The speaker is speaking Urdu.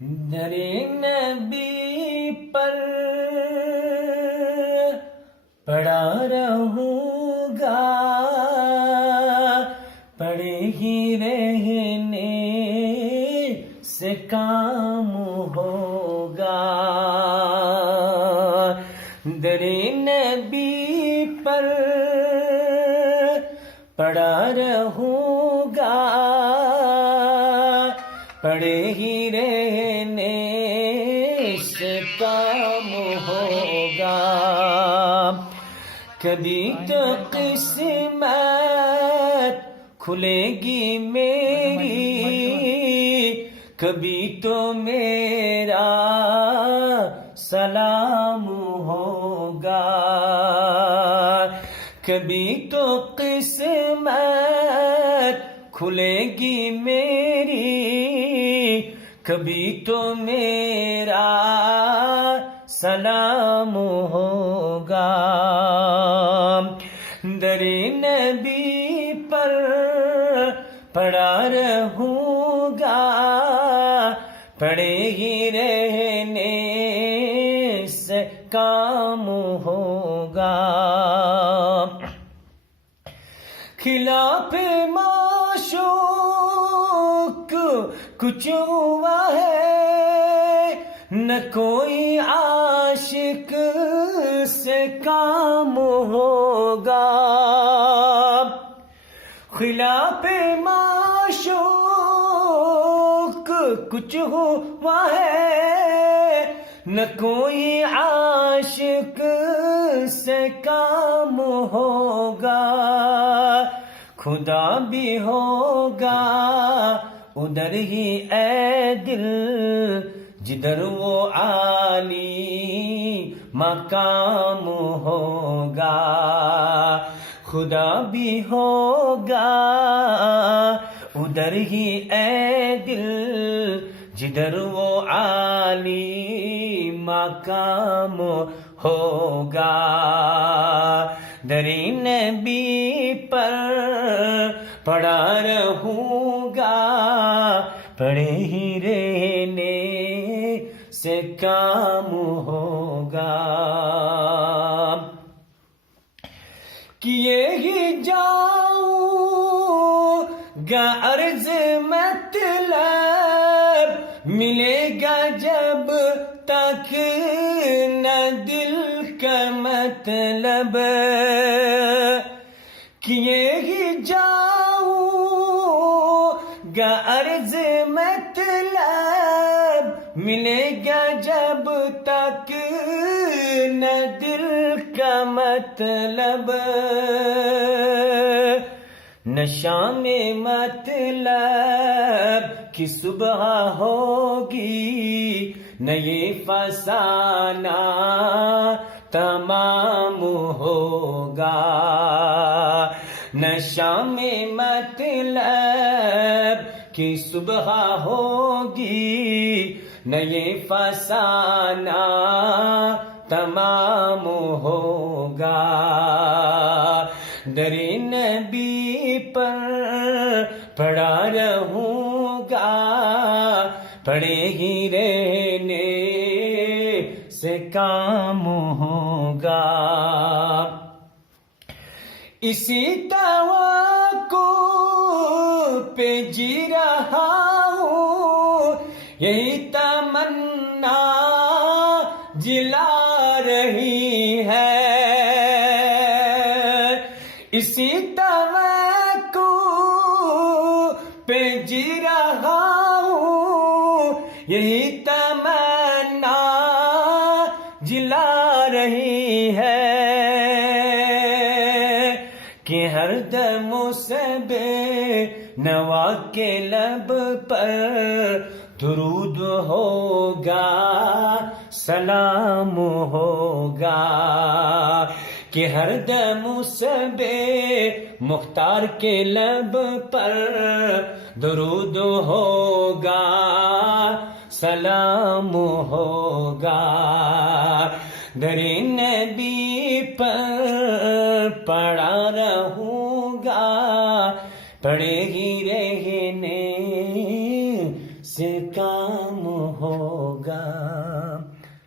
در نبی پر پڑا رہوں گا، پڑے ہی رہنے سے کام ہوگا۔ در نبی پر پڑا رہوں گا، پڑے ہی رہنے سے کام ہوگا۔ کبھی تو قسمت کھلے گی میری، کبھی تو میرا سلام ہوگا۔ کبھی تو قسمت کھلے گی میری، کبھی تو میرا سلام ہوگا۔ در نبی پر پڑا رہوں گا، پڑے ہی رہنے سے کام ہوگا۔ خلاف معشوق کچھ ہوا ہے، نہ کوئی عاشق سے کام ہوگا۔ خلاف معشوق کچھ ہوا ہے، نہ کوئی عاشق سے کام ہوگا۔ خدا بھی ہوگا ادھر ہی اے دل، جدھر وہ عالی مقام ہوگا۔ خدا بھی ہوگا ادھر ہی اے دل، جدھر وہ عالی مقام ہوگا۔ در نبی پر پڑا رہوں گا، پڑے ہی رہنے سے کام ہوگا۔ کیے ہی جاؤں گا عرض مطلب، ملے گا جب تک نہ دل کا مطلب۔ کیے ہی جاؤں گا عرض مطلب، ملے گا جب تک نہ دل کا مطلب۔ نہ شام مطلب کی صبح ہوگی، نہ یہ فسانہ تمام ہوگا۔ نہ شام مطلب کی صبح ہوگی، نہ یہ فسانہ تمام ہوگا۔ در نبی پر پڑا رہوں گا، پڑے ہی رہنے سے کام ہوگا۔ اسی توقع پہ جی رہا ہوں، یہی تمنا جلا رہی ہے۔ اسی توقع پہ جی رہا ہوں، یہی تمنا جلا رہی ہے کہ ہر دم سے بے نوا کے لب پر درود ہوگا، سلام ہوگا۔ کہ ہر دم سے بے مختار کے لب پر درود ہوگا، سلام ہوگا۔ در نبی پر پڑا رہوں گا، پڑے ہی رہنے سے کام ہوگا.